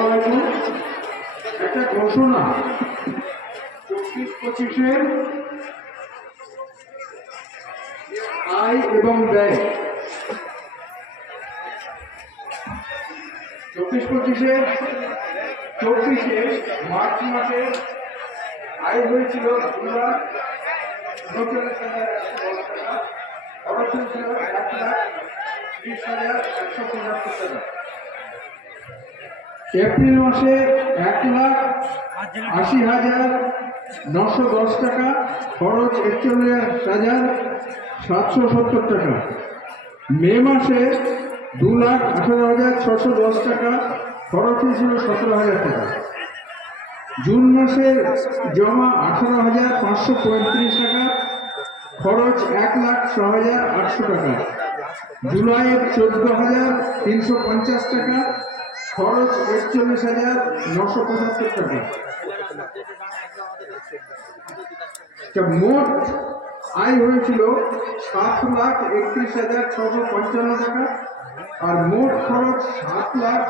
আলাইকুম একটা ঘোষণা। চব্বিশ পঁচিশের আয় এবং ব্যয়। চব্বিশ পঁচিশে, চব্বিশে মার্চ মাসে আয় হয়েছিল দু লাখ উনচল্লিশ হাজার একশো টাকা। এপ্রিল মাসে এক লাখ আশি হাজার নশো দশ টাকা, খরচ একচল্লিশ হাজার সাতশো সত্তর টাকা। মে মাসে দু লাখ আঠারো হাজার ছশো দশ টাকা, খরচ হয়েছিল সতেরো হাজার টাকা। জুন মাসে জমা আঠারো হাজার পাঁচশো পঁয়ত্রিশ টাকা খরচ এক লাখ ছ হাজার আটশো টাকা। জুলাইয়ের চোদ্দ হাজার তিনশো পঞ্চাশ টাকা, খরচ একচল্লিশ হাজার নশো পঁচাত্তর টাকা। মোট আয় হয়েছিল সাত লাখ একত্রিশ হাজার ছশো পঞ্চান্ন টাকা, আর মোট খরচ সাত লাখ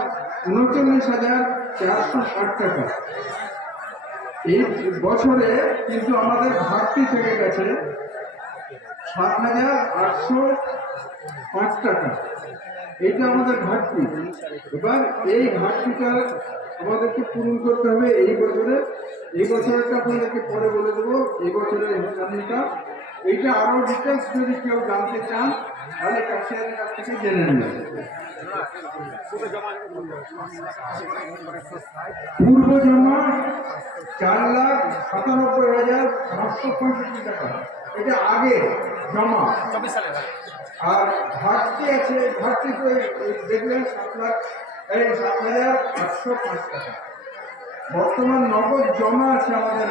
উনচল্লিশ হাজার চারশো ষাট টাকা। এই বছরে কিন্তু আমাদের ঘাটতি থেকে গেছে। সাত হাজার আটশো পাঁচ টাকা। এইটা আমাদের ঘাটতি। এবার এই ঘাটতিটা আমাদেরকে পূরণ করতে হবে এই বছরে। এই বছরটা আপনাদেরকে পরে বলে দেবো, এই বছরের হিসাবটা এইটা আরও ডিটেলস যদি কেউ জানতে চান, তাহলে ক্যাশিয়ারের কাছ থেকে জেনে নেবেন পূর্ব জমা চার লাখ সাতানব্বই হাজার পাঁচশো পঁয়ষট্টি টাকা। এটা আগে জমা। আর ঘাটতি আছে ঘাটতি তো দেখলেন সাত লাখ এই সাত হাজার আটশো পাঁচ টাকা। বর্তমান নগদ জমা আছে আমাদের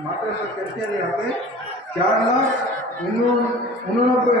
মাদ্রাসা ক্যাশিয়ারি হাতে। চার লাখ উন- উননব্বই